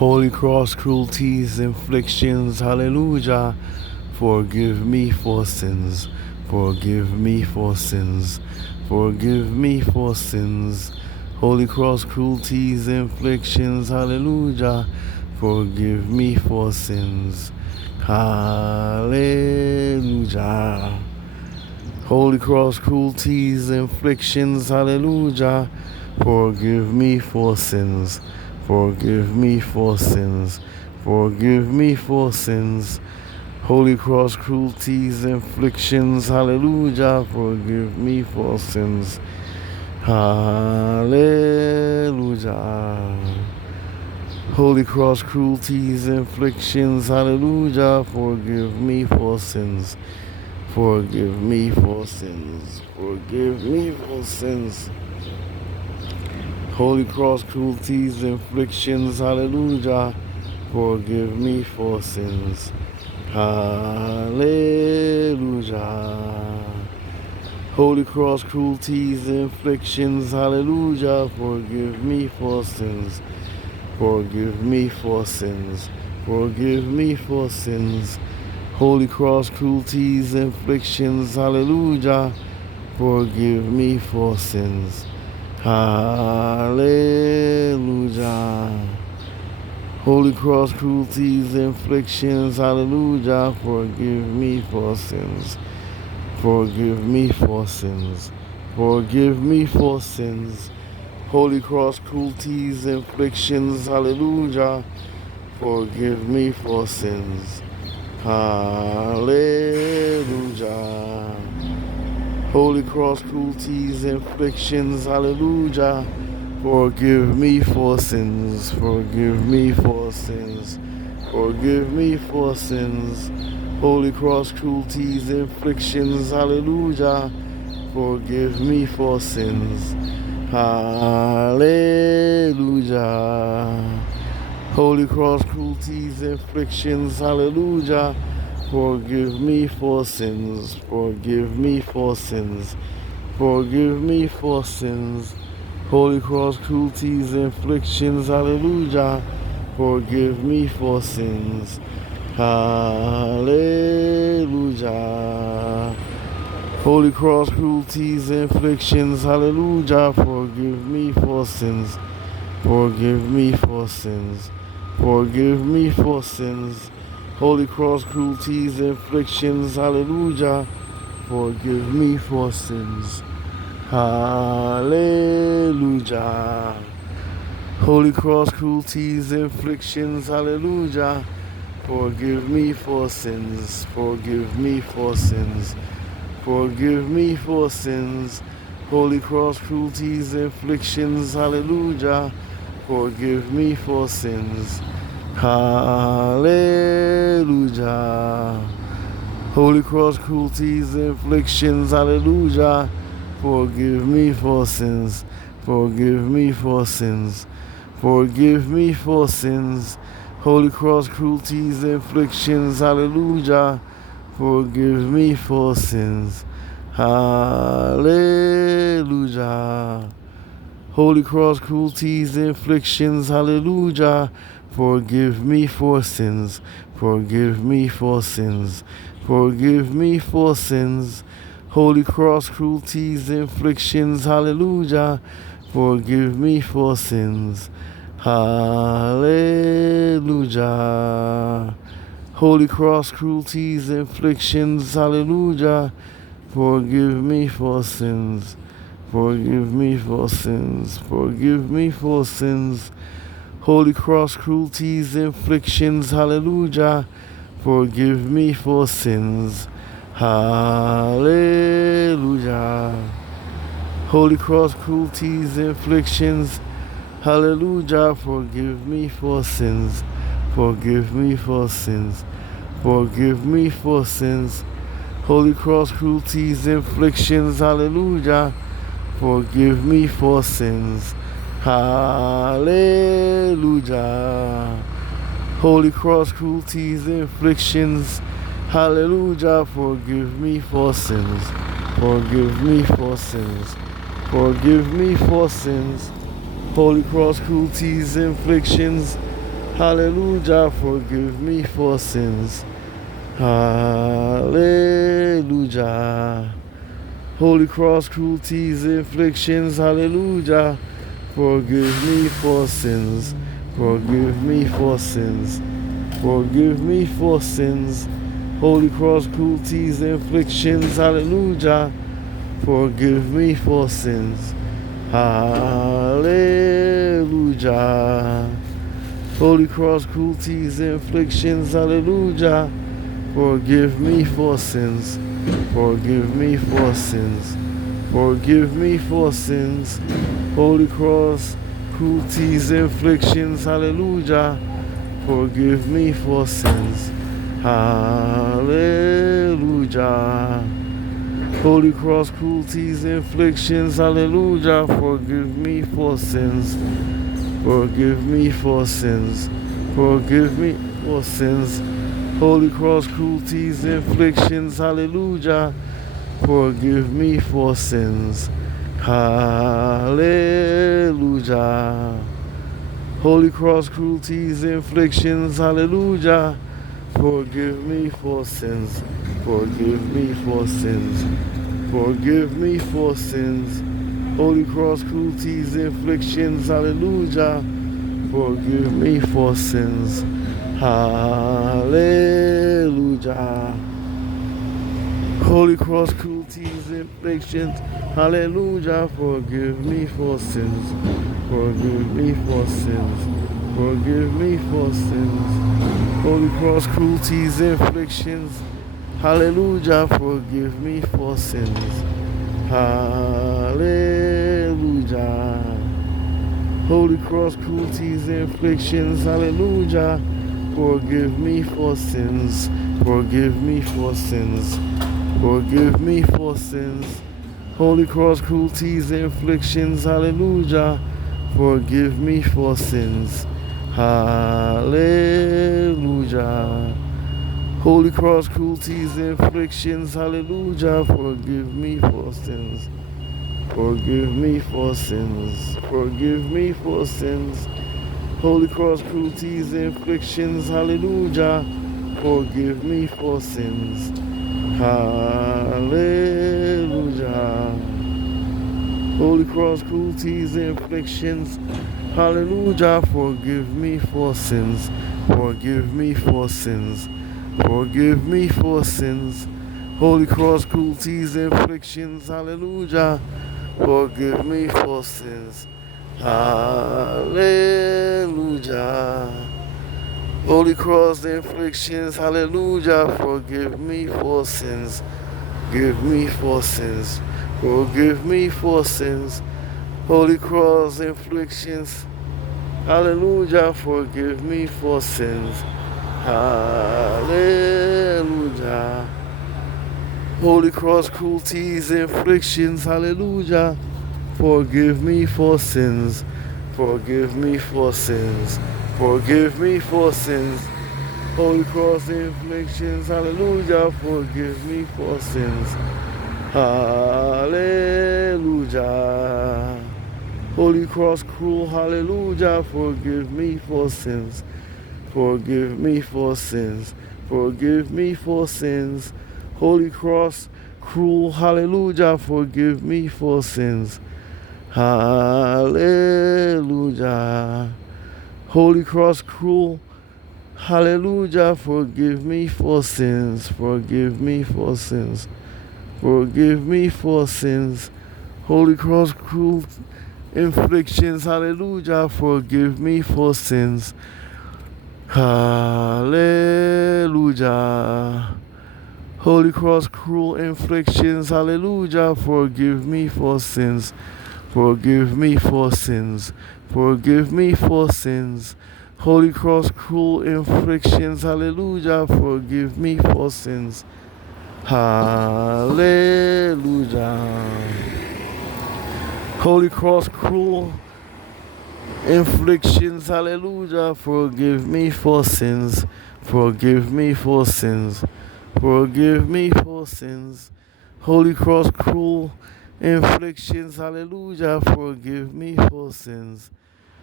Holy cross, cruelties, inflictions, hallelujah. Forgive me for sins, forgive me for sins, forgive me for sins. Holy cross, cruelties, inflictions, hallelujah. Forgive me for sins, hallelujah. Holy cross, cruelties, inflictions, hallelujah. Forgive me for sins, forgive me for sins, forgive me for sins. Holy cross, cruelties, inflictions, hallelujah. Forgive me for sins, hallelujah. Holy cross, cruelties, inflictions, hallelujah. Forgive me for sins, forgive me for sins, forgive me for sins. Holy cross, cruelties, inflictions, hallelujah. Forgive me for sins, hallelujah. Holy cross, cruelties, inflictions, hallelujah. Forgive me for sins, forgive me for sins, forgive me for sins. Holy cross, cruelties, inflictions, hallelujah. Forgive me for sins, hallelujah. Holy cross, cruelties, inflictions, hallelujah. Forgive me for sins, forgive me for sins, forgive me for sins. Holy cross, cruelties, inflictions, hallelujah. Forgive me for sins, hallelujah. Holy cross, cruelties, inflictions, hallelujah. Forgive me for sins, forgive me for sins, forgive me for sins. Holy cross, cruelties, inflictions, hallelujah. Forgive me for sins, hallelujah. Holy cross, cruelties, inflictions, hallelujah. Forgive me for sins, forgive me for sins, forgive me for sins. Holy cross, cruelties, inflictions, hallelujah. Forgive me for sins, hallelujah. Holy cross, cruelties, inflictions, hallelujah. Forgive me for sins, forgive me for sins, forgive me for sins. Holy cross, cruelties, inflictions, hallelujah. Forgive me for sins, hallelujah. Holy cross, cruelties, inflictions, hallelujah. Forgive me for sins, forgive me for sins, forgive me for sins. Holy cross, cruelties, inflictions, hallelujah. Forgive me for sins, hallelujah. Holy cross, cruelties, inflictions, hallelujah. Forgive me for sins, forgive me for sins, forgive me for sins. Holy cross, cruelties, inflictions, hallelujah. Forgive me for sins, hallelujah. Holy cross, cruelties, inflictions, hallelujah. Forgive me for sins, forgive me for sins, forgive me for sins. Holy cross, cruelties, inflictions, hallelujah. Forgive me for sins, hallelujah. Holy cross, cruelties, inflictions, hallelujah. Forgive me for sins, forgive me for sins, forgive me for sins. Holy cross, cruelties, inflictions, hallelujah. Forgive me for sins, hallelujah. Holy cross, cruelties, inflictions, hallelujah. Forgive me for sins, forgive me for sins, forgive me for sins. Holy cross, cruelties, inflictions, hallelujah. Forgive me for sins, hallelujah. Holy cross, cruelties, inflictions, hallelujah. Forgive me for sins, forgive me for sins, forgive me for sins. Holy cross, cruelties, inflictions, Hallelujah, forgive me for sins. Hallelujah. Holy Cross, cruelties, inflictions, hallelujah. Forgive me for sins. Forgive me for sins. Forgive me for sins. Holy Cross, cruelties, inflictions, hallelujah. Forgive me for sins. Hallelujah. Holy Cross, cruelties, inflictions, hallelujah. Forgive me for sins. Forgive me for sins. Forgive me for sins. Holy Cross, cruelties, inflictions, hallelujah. Forgive me for sins. Hallelujah. Holy Cross, cruelties, inflictions, hallelujah. Forgive me for sins. Forgive me for sins. Forgive me for sins. Holy Cross, cruelties, inflictions, hallelujah. Forgive me for sins. Hallelujah. Holy Cross, cruelties, inflictions, hallelujah. Forgive me for sins. Forgive me for sins. Forgive me for sins. Holy Cross, cruelties, inflictions, hallelujah. Forgive me for sins. Hallelujah. Holy Cross, cruelties, inflictions, hallelujah. Forgive me for sins. Forgive me for sins. Forgive me for sins. Holy Cross, cruelties, inflictions, hallelujah. Forgive me for sins. Hallelujah. Holy Cross, cruelties, inflictions, hallelujah. Forgive me for sins. Forgive me for sins. Forgive me for sins. Holy Cross, cruelties, inflictions, hallelujah. Forgive me for sins. Hallelujah. Holy Cross, cruelties, inflictions, hallelujah. Forgive me for sins. Forgive me for sins. Forgive me for sins. Holy Cross, cruelties, inflictions, hallelujah. Forgive me for sins. Hallelujah. Holy Cross, cruelties, inflictions, hallelujah. Forgive me for sins. Forgive me for sins. Forgive me for sins. Holy Cross, cruelties, inflictions, hallelujah. Forgive me for sins. Hallelujah. Holy Cross, inflictions, hallelujah. Forgive me for sins. Forgive me for sins. Forgive me for sins. Holy Cross, inflictions, hallelujah. Forgive me for sins. Hallelujah. Holy Cross, cruelties, inflictions, hallelujah. Forgive me for sins. Forgive me for sins. Forgive me for sins. Holy Cross, inflictions, hallelujah. Forgive me for sins. Hallelujah. Holy Cross, cruel, hallelujah. Forgive me for sins. Forgive me for sins. Forgive me for sins. Holy Cross, cruel, hallelujah. Forgive me for sins. Hallelujah. Holy Cross, cruel, hallelujah. Forgive me for sins. Forgive me for sins. Forgive me for sins. Holy Cross, cruel, inflictions, hallelujah. Forgive me for sins. Hallelujah. Holy Cross, cruel inflictions, hallelujah. Forgive me for sins. Forgive me for sins. Forgive me for sins. Holy Cross, cruel inflictions, hallelujah. Forgive me for sins. Hallelujah. Holy Cross, cruel inflictions, hallelujah. Forgive me for sins. Forgive me for sins. Forgive me for sins. Holy Cross, cruel inflictions, hallelujah. Forgive me for sins.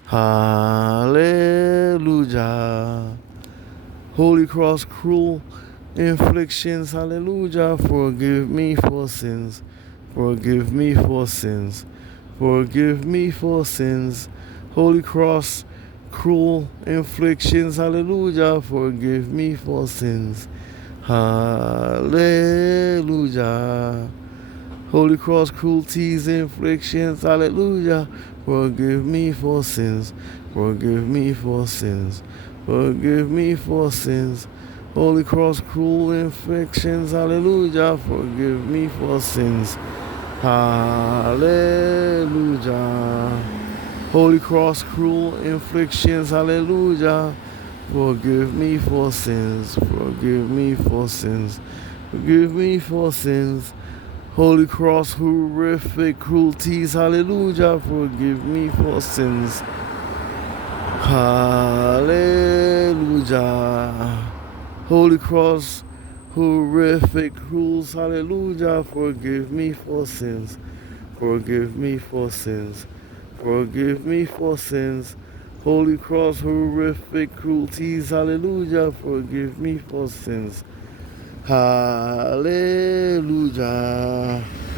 Hallelujah. Holy Cross, cruel inflictions, hallelujah. Forgive me for sins. Forgive me for sins. Forgive me for sins. Holy Cross, cruel inflictions, hallelujah. Forgive me for sins. Hallelujah. Holy Cross, cruelties, inflictions, hallelujah. Forgive me for sins. Forgive me for sins. Forgive me for sins. Holy Cross, cruel inflictions, hallelujah. Forgive me for sins. Hallelujah. Holy Cross, cruel inflictions, hallelujah. Forgive me for sins. Forgive me for sins. Forgive me for sins. Holy Cross, horrific cruelties, hallelujah. Forgive me for sins. Hallelujah. Holy Cross, horrific cruels, hallelujah. Forgive me for sins. Forgive me for sins. Forgive me for sins. Holy Cross, horrific cruelties, hallelujah. Forgive me for sins. Hallelujah.